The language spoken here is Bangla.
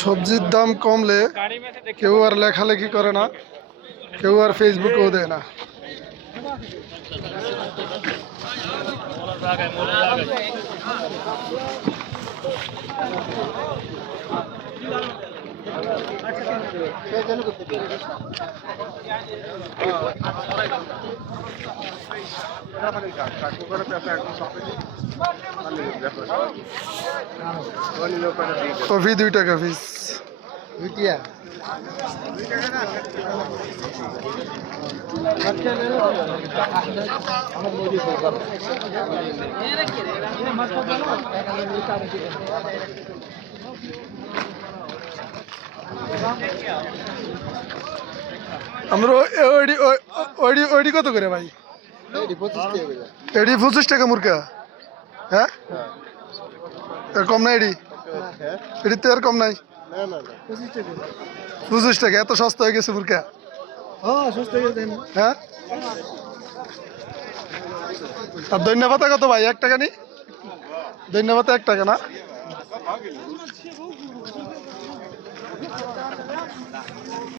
সবজির দাম কমলে কেউ আর লেখালেখি করে না কেউ আর ফেসবুকেও দেয় না। কফি দুই টাকা পিস আমরা ওইডি ওইডি কত করে ভাই? এডি পঁচিশ টাকা মুরগা। হ্যাঁ? এর কম নাই এডি এডি তো এর কম নাই? পঁচিশ টাকা। এত সস্তা হয়ে গেছে মুরগা। হ্যাঁ আর ধন্যবাদ কত ভাই? এক টাকা নি? ধন্যবাদ এক টাকা না?